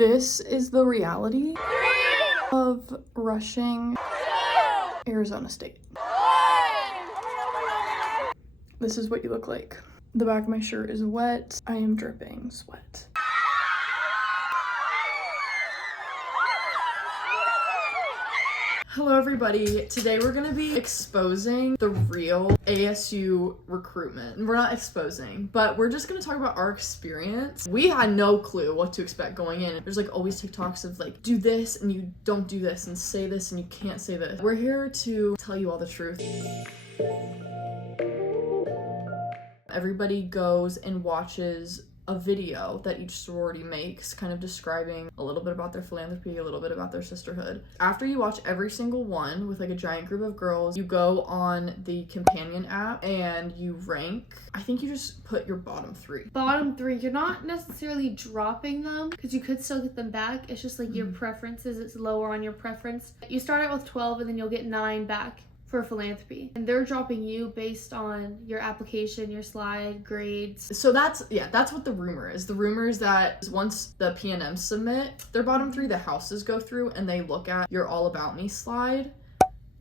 This is the reality of rushing Arizona State. This is what you look like. The back of my shirt is wet. I am dripping sweat. Hello everybody. Today we're gonna be exposing the real ASU recruitment. We're not exposing, but we're just gonna talk about our experience. We had no clue what to expect going in. There's like always TikToks of like, do this and you don't do this, and say this and you can't say this. We're here to tell you all the truth. Everybody goes and watches a video that each sorority makes, kind of describing a little bit about their philanthropy, a little bit about their sisterhood. After you watch every single one with like a giant group of girls, you go on the companion app and you rank. I think you just put your bottom three. Bottom three, you're not necessarily dropping them because you could still get them back. It's just like your preferences, it's lower on your preference. You start out with 12 and then you'll get 9 back for philanthropy, and they're dropping you based on your application, your slide, grades. So that's what the rumor is. The rumor is that once the PNMs submit their bottom 3, the houses go through and they look at your All About Me slide.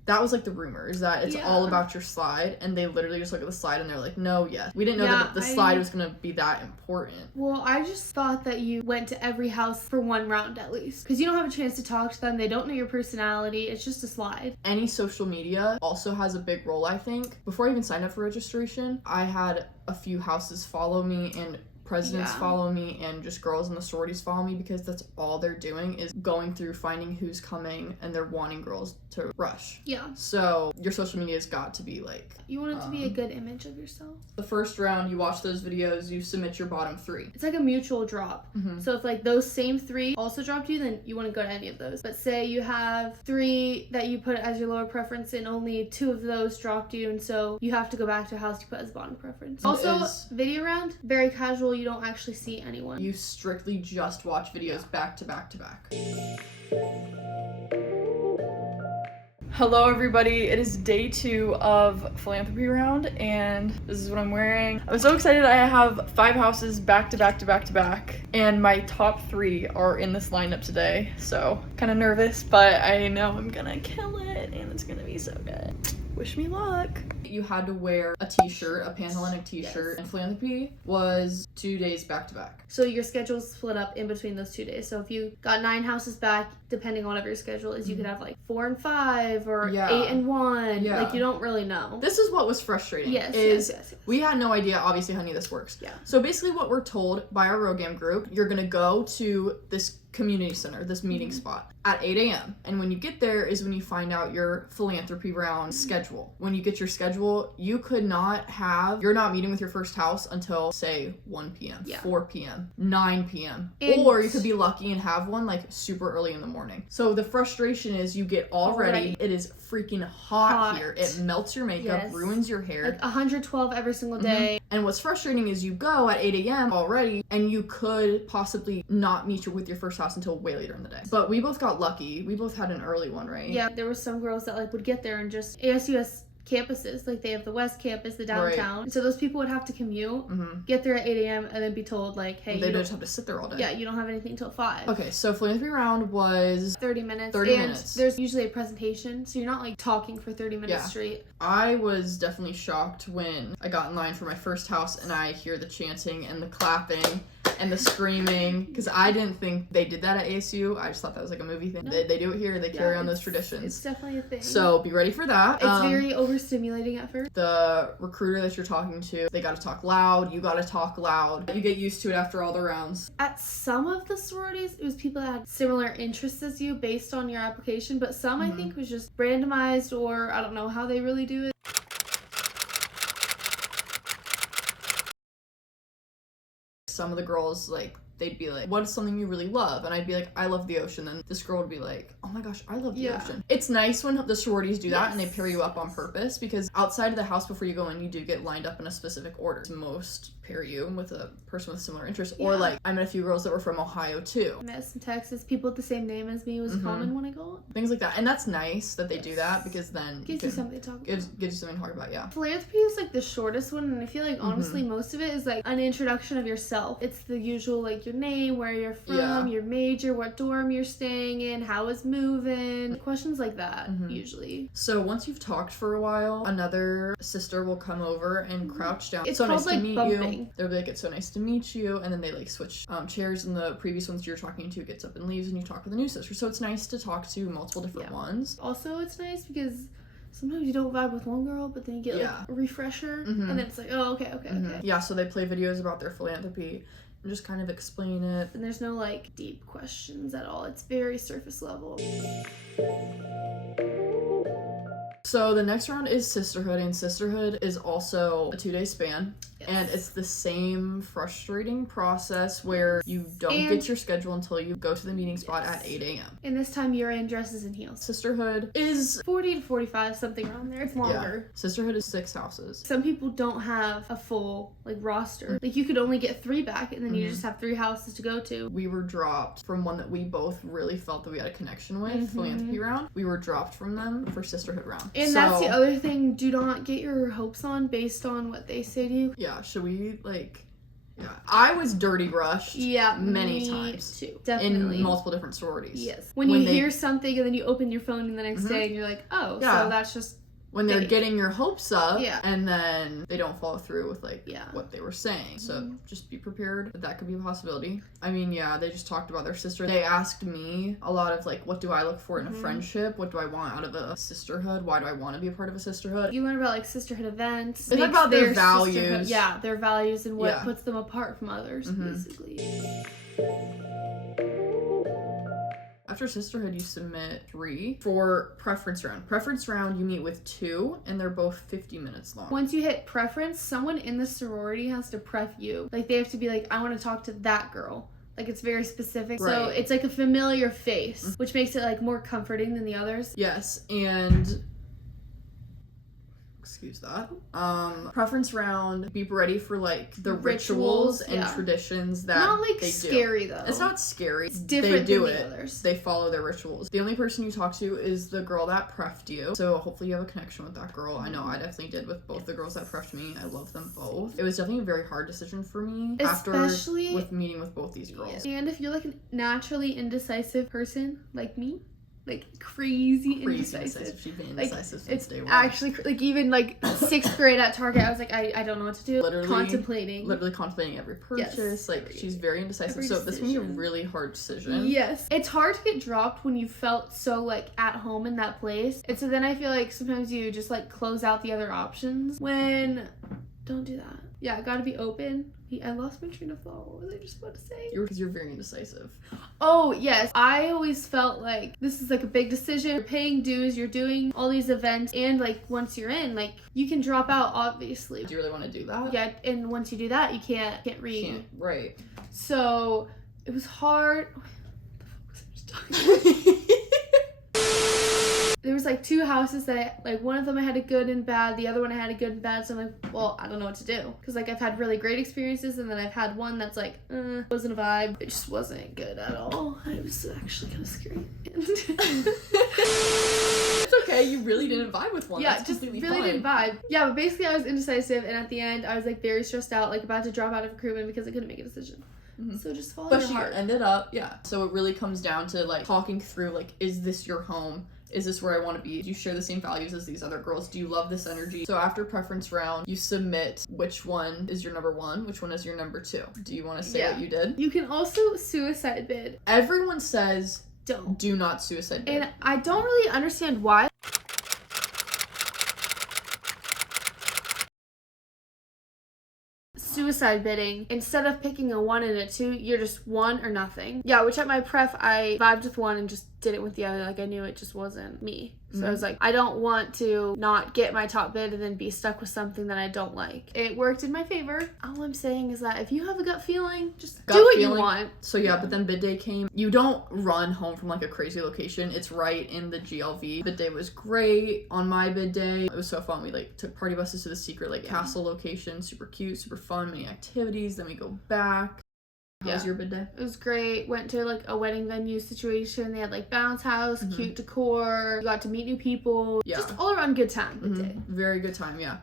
That was like the rumor, is that it's all about your slide, and they literally just look at the slide and they're like, no, yes. We didn't know that the slide was gonna be that important. Well, I just thought that you went to every house for one round at least, because you don't have a chance to talk to them. They don't know your personality. It's just a slide. Any social media also has a big role, I think. Before I even signed up for registration, I had a few houses follow me and presidents follow me, and just girls in the sororities follow me, because that's all they're doing is going through finding who's coming, and they're wanting girls to rush. Yeah. So your social media's got to be like, you want it to be a good image of yourself. The first round, you watch those videos, you submit your bottom 3. It's like a mutual drop. So if like those same 3 also dropped you, then you want to go to any of those. But say you have 3 that you put as your lower preference and only 2 of those dropped you, and so you have to go back to a house you put as bottom preference. Also, video round, very casual. You don't actually see anyone. You strictly just watch videos back to back to back. Hello everybody, it is day 2 of philanthropy round, and this is what I'm wearing. I'm so excited. I have 5 houses back to back to back to back, and my top 3 are in this lineup today, so kind of nervous, but I know I'm gonna kill it and it's gonna be so good. Wish me luck. You had to wear a t-shirt, a Panhellenic t-shirt, and philanthropy was 2 days back to back. So your schedule's split up in between those 2 days. So if you got 9 houses back, depending on whatever your schedule is, you could have like 4 and 5 or 8 and 1. Yeah. Like, you don't really know. This is what was frustrating. Yes. We had no idea, obviously, how any of this works. Yeah. So basically what we're told by our Rogam group, you're gonna go to this community center, this meeting spot at 8 a.m. And when you get there is when you find out your philanthropy round schedule. When you get your schedule, you're not meeting with your first house until say 1 p.m., 4 p.m., 9 p.m. Or you could be lucky and have one like super early in the morning. So the frustration is you get all ready. It is freaking hot here. It melts your makeup, ruins your hair. Like 112 every single day. And what's frustrating is you go at 8 a.m. already, and you could possibly not meet with your first house until way later in the day. But we both got lucky. We both had an early one, right? Yeah, there were some girls that like would get there and just ASUS campuses, like they have the West Campus, the downtown. Right. So those people would have to commute, get there at 8 a.m. and then be told like, hey, they just have to sit there all day. Yeah, you don't have anything till 5. Okay, so philanthropy round was 30 minutes. 30 minutes. There's usually a presentation, so you're not like talking for 30 minutes straight. I was definitely shocked when I got in line for my first house and I hear the chanting and the clapping and the screaming, because I didn't think they did that at ASU. I just thought that was like a movie thing. No. They do it here. They carry on those traditions. It's definitely a thing. So be ready for that. It's very overstimulating at first. The recruiter that you're talking to, they got to talk loud. You got to talk loud. You get used to it after all the rounds. At some of the sororities, it was people that had similar interests as you based on your application, but some I think was just randomized, or I don't know how they really do it. Some of the girls, like, they'd be like, what is something you really love? And I'd be like, I love the ocean. And this girl would be like, oh my gosh, I love the ocean. It's nice when the sororities do that and they pair you up on purpose, because outside of the house before you go in, you do get lined up in a specific order. Most pair you with a person with similar interests. Or like, I met a few girls that were from Ohio too. I met some Texas people with the same name as me was common when I go. Things like that. And that's nice that they do that, because then gives you something to talk about. Gives you something to talk about, Philanthropy is like the shortest one, and I feel like honestly most of it is like an introduction of yourself. It's the usual like your name, where you're from, your major, what dorm you're staying in, how is moving, questions like that, usually. So once you've talked for a while, another sister will come over and crouch down. It's so called, nice like, to meet bumping. you. They'll be like, it's so nice to meet you. And then they like switch chairs, and the previous ones you're talking to gets up and leaves, and you talk with a new sister. So it's nice to talk to multiple different ones. Also, it's nice because sometimes you don't vibe with one girl, but then you get like a refresher, and then it's like, oh, okay. Yeah, so they play videos about their philanthropy and just kind of explain it. And there's no like deep questions at all. It's very surface level. So the next round is sisterhood, and sisterhood is also a 2-day span. And it's the same frustrating process where you don't get your schedule until you go to the meeting spot at 8 a.m. And this time you're in dresses and heels. Sisterhood is 40 to 45, something around there. It's longer. Yeah. Sisterhood is 6 houses. Some people don't have a full like roster. Like you could only get 3 back, and then you just have 3 houses to go to. We were dropped from one that we both really felt that we had a connection with, philanthropy round. We were dropped from them for sisterhood round. And that's the other thing. Do not get your hopes on based on what they say to you. Yeah, should we like... Yeah, I was dirty brushed many times too. Definitely. In multiple different sororities. Yes. When you hear something and then you open your phone the next day and you're like, oh, so that's just when they're getting your hopes up, Yeah. and then they don't follow through with like what they were saying. So just be prepared that could be a possibility. I mean, yeah, they just talked about their sister. They asked me a lot of like, what do I look for in a friendship? What do I want out of a sisterhood? Why do I want to be a part of a sisterhood? You learn about like sisterhood events. They talk about their values. Yeah, their values and what puts them apart from others, basically. After sisterhood, you submit 3 for preference round. Preference round, you meet with 2, and they're both 50 minutes long. Once you hit preference, someone in the sorority has to pref you. Like, they have to be like, I want to talk to that girl. Like, it's very specific. Right. So it's like a familiar face, which makes it like more comforting than the others. Yes, and... excuse that. Preference round, be ready for like the rituals and traditions that not like they scary do. Though. It's not scary. It's different they do than it. The others. They follow their rituals. The only person you talk to is the girl that preffed you. So hopefully you have a connection with that girl. I know I definitely did with both the girls that preffed me. I love them both. It was definitely a very hard decision for me especially with meeting with both these girls. And if you're like a naturally indecisive person like me, like crazy indecisive. She's been indecisive since day one. Actually, like even like 6th grade at Target, I was like, I don't know what to do. Literally contemplating every purchase. Yes. Like she's very indecisive. So this can be a really hard decision. Yes, it's hard to get dropped when you felt so like at home in that place. And so then I feel like sometimes you just like close out the other options. Don't do that. Yeah, gotta be open. I lost my train of thought. What was I just about to say? Because you're very indecisive. Oh, yes. I always felt like this is like a big decision. You're paying dues, you're doing all these events, and like once you're in, like you can drop out, obviously. Do you really want to do that? Yeah, and once you do that, you can't read. Right. So it was hard. There was like 2 houses that like one of them I had a good and bad, the other one I had a good and bad, so I'm like, well, I don't know what to do, because like I've had really great experiences, and then I've had one that's like wasn't a vibe. It just wasn't good at all. It was actually kind of scary. It's okay, you really didn't vibe with one. Yeah, that's just really fine. Didn't vibe. Yeah, but basically I was indecisive, and at the end I was like very stressed out, like about to drop out of recruitment because I couldn't make a decision. So just follow your heart. But she ended up, so it really comes down to like talking through like, is this your home? Is this where I want to be? Do you share the same values as these other girls? Do you love this energy? So after preference round, you submit which one is your number 1, which one is your number 2. Do you want to say what you did? You can also suicide bid. Everyone says don't. Do not suicide bid. And I don't really understand why. Suicide bidding, instead of picking a 1 and a 2, you're just 1 or nothing. Yeah, which at my pref, I vibed with 1 and just didn't with the other. Like I knew it just wasn't me. So I was like, I don't want to not get my top bid and then be stuck with something that I don't like. It worked in my favor. All I'm saying is that if you have a gut feeling, just do what you want. So but then bid day came. You don't run home from like a crazy location. It's right in the GLV. Bid day was great. On my bid day, it was so fun. We like took party buses to the secret like castle location. Super cute, super fun, many activities. Then we go back. How was your bid day? It was great. Went to like a wedding venue situation. They had like bounce house, cute decor. Got to meet new people. Yeah. Just all around good time. Bid day. Very good time, yeah.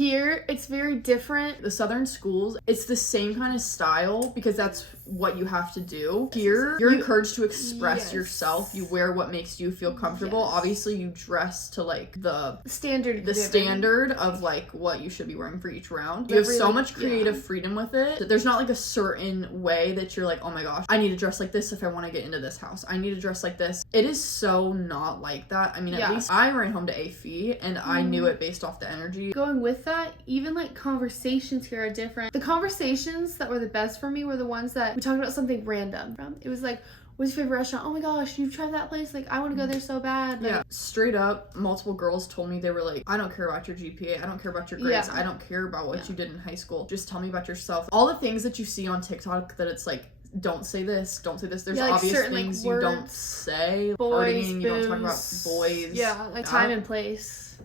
Here, it's very different. The southern schools, it's the same kind of style because that's what you have to do. Here, you're encouraged to express yourself. You wear what makes you feel comfortable. Obviously, you dress to like the standard of like what you should be wearing for each round. You have so much creative freedom with it. There's not like a certain way that you're like, oh my gosh, I need to dress like this if I want to get into this house. I need to dress like this. It is so not like that. I mean, at least I ran home to AFE and I knew it based off the energy. Going with that, even like conversations here are different. The conversations that were the best for me were the ones that we talked about something random. It was like, what's your favorite restaurant? Oh my gosh, you've tried that place? Like, I want to go there so bad. Like, straight up, multiple girls told me, they were like, I don't care about your GPA. I don't care about your grades. I don't care about what you did in high school. Just tell me about yourself. All the things that you see on TikTok that it's like, don't say this, don't say this. There's like obvious certain, things like, you don't say. Boys, partying, you don't talk about boys. Yeah, like time and place.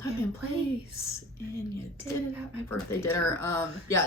Time and place. And you did it at my birthday dinner.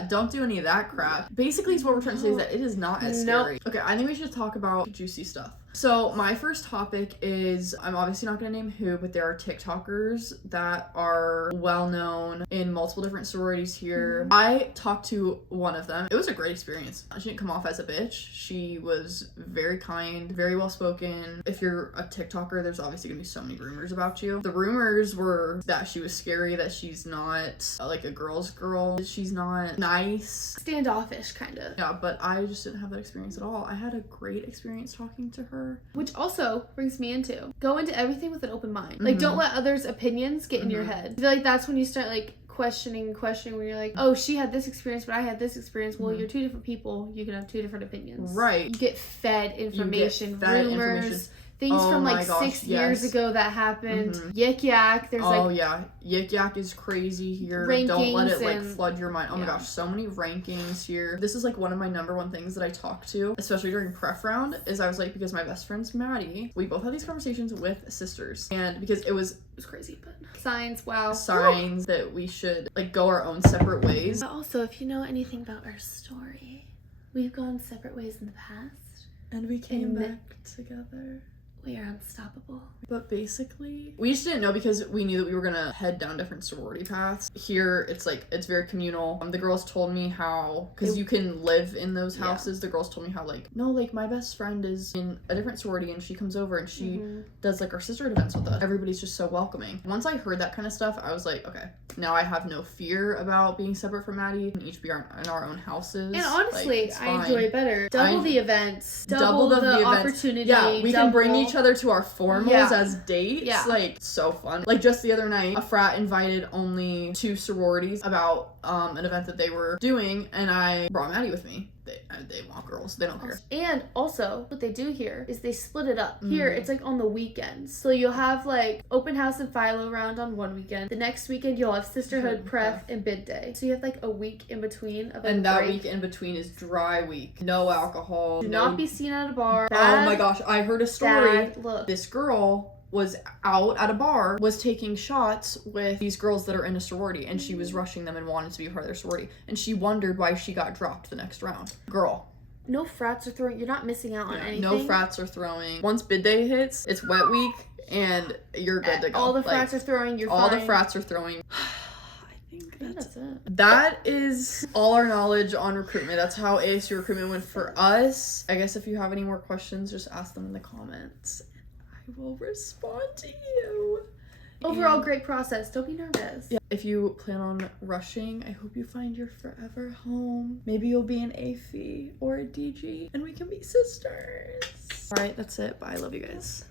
Don't do any of that crap. Basically, what we're trying to say is that it is not as scary. Okay, I think we should talk about juicy stuff. So my first topic is, I'm obviously not going to name who, but there are TikTokers that are well known in multiple different sororities here. I talked to one of them. It was a great experience. She didn't come off as a bitch. She was very kind, very well spoken. If you're a TikToker, there's obviously going to be so many rumors about you. The rumors were that she was scary, that she's not like a girl's girl. She's not nice. Standoffish, kind of. Yeah, but I just didn't have that experience at all. I had a great experience talking to her. Which also brings me into, go into everything with an open mind. Like, don't let others' opinions get in your head. I feel like that's when you start like questioning when you're like, oh, she had this experience, but I had this experience. Well, you're two different people. You can have two different opinions. Right. You get fed information, rumors. Things from like 6 years ago that happened. Yik yak. There's Yik yak is crazy here. Don't let it like flood your mind. Oh my gosh, so many rankings here. This is like one of my number one things that I talk to, especially during pref round, is I was like, because my best friend's Maddie, we both had these conversations with sisters, and because it was crazy, but signs that we should like go our own separate ways. But also, if you know anything about our story, we've gone separate ways in the past, and we came back together. We are unstoppable. But basically, we just didn't know because we knew that we were gonna head down different sorority paths. Here, it's like, it's very communal. The girls told me how, because you can live in those houses, the girls told me how like, no, like my best friend is in a different sorority and she comes over and she does like our sisterhood events with us. Everybody's just so welcoming. Once I heard that kind of stuff, I was like, okay, now I have no fear about being separate from Maddie. We can each be in our own houses. And honestly, like, I enjoy it better. Double the events. Double the opportunity. Yeah, we can bring each other to our formals as dates. Yeah. Like, so fun. Like, just the other night, a frat invited only 2 sororities about an event that they were doing, and I brought Maddie with me. They want girls. They don't care. And also, what they do here is they split it up. Here, it's like on the weekends. So you'll have like open house and philo round on one weekend. The next weekend, you'll have sisterhood, pref, and bid day. So you have like a week in between of a And that week in between is dry week. No alcohol. Do not be seen at a bar. Oh my gosh, I heard a story. Look. This girl was out at a bar, was taking shots with these girls that are in a sorority, and she was rushing them and wanted to be a part of their sorority, and she wondered why she got dropped the next round. Girl. No frats are throwing. You're not missing out on anything. No frats are throwing. Once bid day hits, it's wet week, and you're good to go. All the frats are throwing. You're fine. All the frats are throwing. I think that's it. That is all our knowledge on recruitment. That's how ASU recruitment went for us. I guess if you have any more questions, just ask them in the comments. Will respond to you. Overall, great process. Don't be nervous. Yeah. If you plan on rushing, I hope you find your forever home. Maybe you'll be an AFE or a DG, and we can be sisters. All right, that's it. Bye. I love you guys.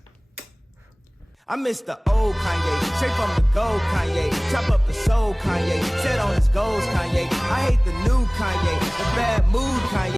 I miss the old Kanye, straight from the gold Kanye. Chop up the soul Kanye, set on his goals Kanye. I hate the new Kanye, the bad mood Kanye.